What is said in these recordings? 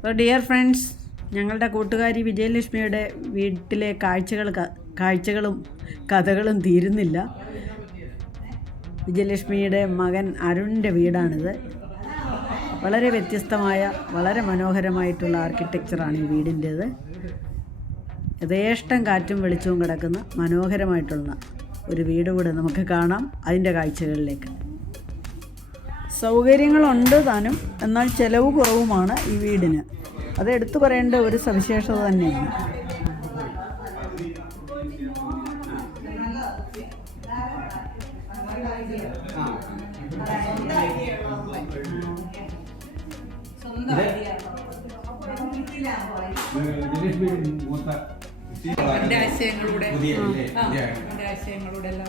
അപ്പോൾ dear friends ഞങ്ങളുടെ കൂട്ടുകാരി വിജയലക്ഷ്മിയുടെ വീട്ടിലെ കാഴ്ചകൾ കാഴ്ചകളും കഥകളും തീരുന്നില്ല. വിജയലക്ഷ്മിയുടെ മകൻ അരുണിന്റെ വീടാണിത്. വളരെ വ്യത്യസ്തമായ വളരെ മനോഹരമായിട്ടുള്ള ആർക്കിടെക്ചറാണ് ഈ വീടിന്റേത്. യഥേഷ്ടം കാറ്റും വെളിച്ചവും കിടക്കുന്ന മനോഹരമായിട്ടുള്ള ഒരു വീട് കൂടെ നമുക്ക് കാണാം. അതിന്റെ കാഴ്ചകളിലേക്ക്. സൗകര്യങ്ങളുണ്ട് താനും. എന്നാൽ ചെലവ് കുറവുമാണ് ഈ വീടിന്. അത് എടുത്തു പറയേണ്ട ഒരു സവിശേഷത തന്നെയാണ്. ആശയങ്ങളുടെ ആശയങ്ങളുടെ എല്ലാം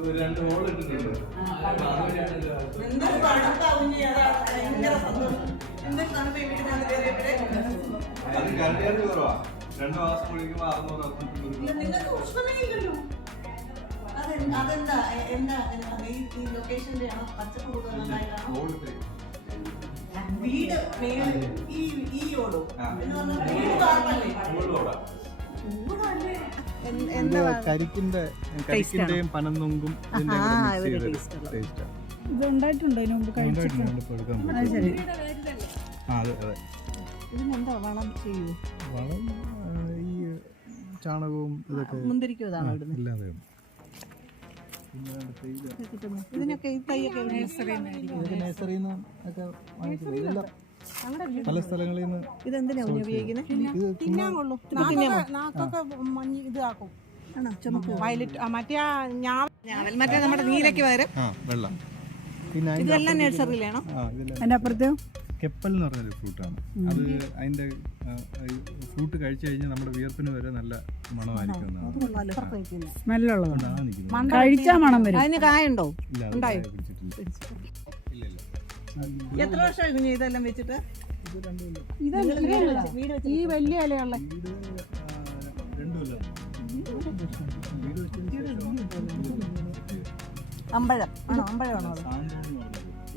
മതിയായിരുന്നു ഇത് വെളിയിലാ പ്ലാൻ ചെയ്തേക്കുന്നത് അല്ല ശരിക്കും ഒരു രണ്ട് ഹോൾ ഇട്ടിട്ടുണ്ട്. അത് ചാർജ് കുറവാ. രണ്ട് മാസം കുളിക്കുമ്പോ അറുന്നൂറ് അറുന്നൂറ്റി അതെന്താ എന്താ ഈ ലൊക്കേഷന്റെ ആണോ പച്ചപ്പ് കൂടുതലുണ്ടായിട്ടാണോ വീട് മേലെ ഈ ഈ ഓടോ ആ. എന്ന് പറഞ്ഞാൽ വീട് വാർപ്പല്ലേ കരിക്കിന്റെ കരിക്കിന്റെയും പനന്നുങ്കും. ഇത് ഉണ്ടായിട്ടുണ്ടോ ഇതിനു മുമ്പ് ഇതിനെന്താ വളം ചെയ്യൂ? വളം ഈ ചാണകവും ഇതൊക്കെ മുന്തിരിക്കും ഇതാണോ ഇടുന്നത്. ഇല്ലാതെ. ഇതിനൊക്കെ ഈ തൈയൊക്കെ നഴ്സറിയിൽ നിന്ന് ഒക്കെ വാങ്ങിച്ചത് ഇതെല്ലാം പല സ്ഥലങ്ങളിൽ നിന്ന് ഇതെന്തിനാ ഉപയോഗിക്കുന്നത് തിന്നാൻ കൊള്ളു. നാക്കൊക്കെ മഞ്ഞ് ഇതാക്കും. ആണോ? ചുമപ്പ് വയലറ്റ് മറ്റേ ഞാവൽ മറ്റേ നമ്മുടെ നീലയ്ക്ക് പകരം. ആ വെള്ളം. പിന്നെ ഇതെല്ലാം നഴ്സറിയിലാണോ? കെപ്പൽ എന്ന് പറഞ്ഞൊരു ഫ്രൂട്ടാണ്. അത് അതിന്റെ ഫ്രൂട്ട് കഴിച്ചു കഴിഞ്ഞാൽ നമ്മുടെ വിയർപ്പിന് വരെ നല്ല മണമായിരിക്കും സ്മെല്ലുള്ളതാണ് കഴിച്ചാൽ മണം വരും. അതിന് കായുണ്ടോ? ഇല്ല ഇല്ല. എത്ര വർഷമായി കുഞ്ഞു ഇതെല്ലാം വെച്ചിട്ട്? ഈ വലിയ ഇലയുള്ള. അമ്പഴം. ആണോ? അമ്പഴമാണോ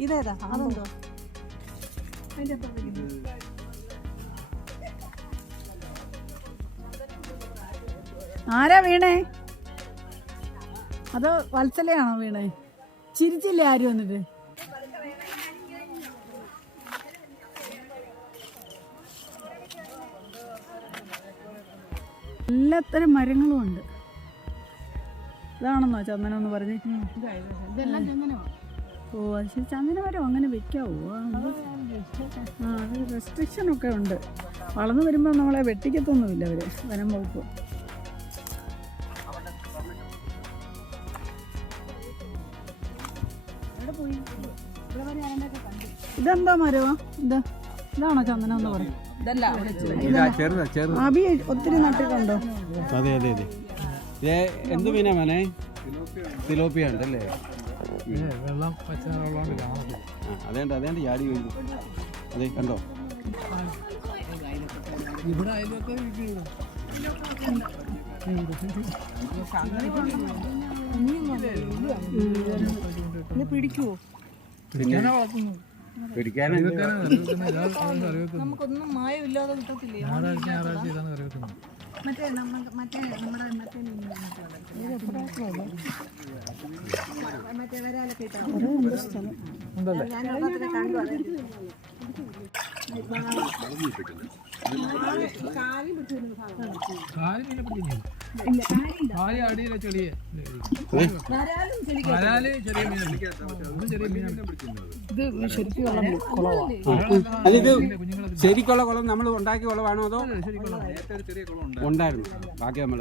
ഇതേതാ? അതെന്തോ? ആരാ വീണേ? അതോ വത്സലയാണോ വീണേ? ചിരിച്ചില്ലേ ആരും വന്നിട്ട്? എല്ലാത്തരം മരങ്ങളും ഉണ്ട്. ഇതാണെന്നോ ചന്ദനം എന്ന് പറഞ്ഞ്? ഓ അത് ശരി. ചന്ദന മരം അങ്ങനെ വെക്കാവോ? ആ, റെസ്ട്രിക്ഷൻ ഒക്കെ ഉണ്ട്. വളർന്നു വരുമ്പോൾ നമ്മളെ വെട്ടിക്കത്തൊന്നുമില്ല അവർ വനം വകുപ്പ്. ഇതെന്താ മരവാ? ഇത്. ഇതാണോ ചന്ദനം എന്ന് പറയും അബി ഒത്തിരി നട്ടിട്ടുണ്ടോ? അതെ അതെ അതെ. ഇത് എന്ത് മീനാ മോനെ? തിലോപ്പിയ ഉണ്ടല്ലേ വെള്ളം അതേണ്ട അതേണ്ട ചാടി അതെ കണ്ടോ? ഇവിടെ പിടിക്കുവോ? പിടിക്കാനാ വളർത്തുന്നു. പിടിക്കാനും നമുക്കൊന്നും മായം ഇല്ലാതെ കിട്ടത്തില്ലേ ഞായറാഴ്ച ഞായറാഴ്ച ഇതാണ് കറി വെക്കുന്നത് മറ്റേ മറ്റേ നമ്മുടെ മറ്റേ മറ്റേ വരാലൊക്കെ അടിയിലെ ചെളിയെ. ചെറിയ വരാൽ ചെറിയ മീനെ പിടിക്കുന്നത് ഇത് ശരിക്കുള്ള ഇത് ശരിക്കുള്ള കുളം നമ്മൾ ഉണ്ടാക്കിയ കുളമാണോ അതോ ഉണ്ടായിരുന്നു. ബാക്കി നമ്മൾ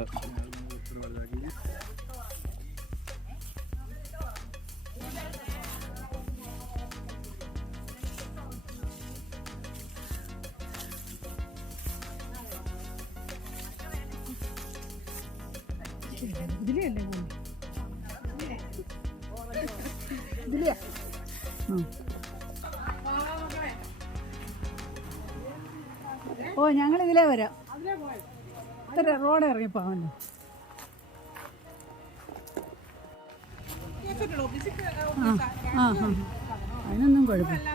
ഇതിലേ അല്ലേ ഇതിലേ? ഓ ഞങ്ങൾ ഇതിലേ വരാം. ഇത്ര റോഡ് ഇറങ്ങി പോകാമല്ലോ ആ ആ ആ. അതിനൊന്നും കുഴപ്പമില്ല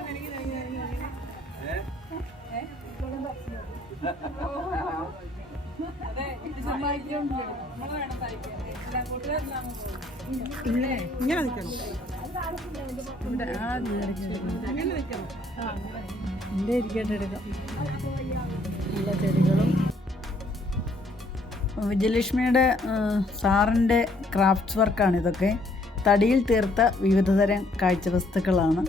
ഇങ്ങനെ നിൽക്കണം. എന്റെ ഇരിക്കട്ടെ എടുക്കാം നല്ല ചെടികളും വിജയലക്ഷ്മിയുടെ സാറിന്റെ ക്രാഫ്റ്റ്സ് വർക്കാണ് ഇതൊക്കെ. തടിയിൽ തീർത്ത വിവിധതരം കാഴ്ചവസ്തുക്കളാണ്.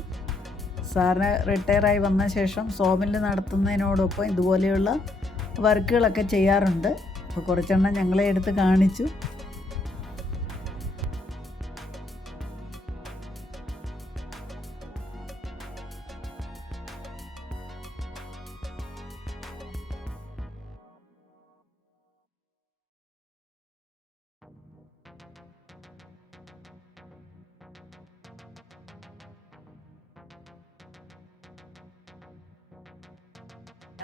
സാറിന് റിട്ടയറായി വന്ന ശേഷം സോമിൽ നടത്തുന്നതിനോടൊപ്പം ഇതുപോലെയുള്ള വർക്കുകളൊക്കെ ചെയ്യാറുണ്ട്. അപ്പോൾ കുറച്ചെണ്ണം ഞങ്ങളെ എടുത്ത് കാണിച്ചു.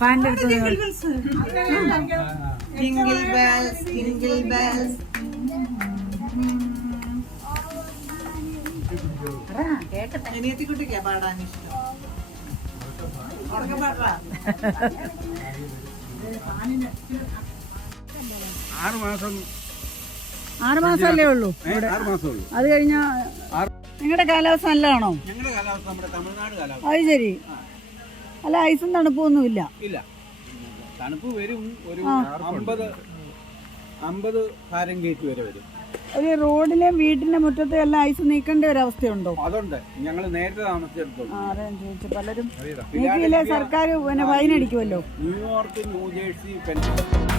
ഫാന്റെ അടുത്ത് ജിംഗിൾ ബെൽസ് ജിംഗിൾ ബെൽസ് അനിയത്തിക്കുട്ടിക്കാ പാടാൻ ഇഷ്ടം. ആറ് മാസം ആറ് മാസമല്ലേ ഉള്ളൂ അത് കഴിഞ്ഞ നിങ്ങളുടെ കാലാവസ്ഥ നല്ലതാണോ? അത് ശരി. അല്ല ഐസും തണുപ്പൊന്നും ഇല്ല. തണുപ്പ് വരും ഒരു അമ്പത് അമ്പത് ഫാരൻഗേറ്റ് വരെ വരും. ഒരു റോഡിലെ വീട്ടിന്റെ മുറ്റത്തെ എല്ലാം ഐസ് നീക്കേണ്ട ഒരു അവസ്ഥയുണ്ടോ? അതുണ്ട്. ഞങ്ങൾ നേരത്തെ താമസിച്ചെടുത്തോളൂ. പലരും സർക്കാർ പിന്നെ fine അടിക്കുമല്ലോ. New York New Jersey pencil.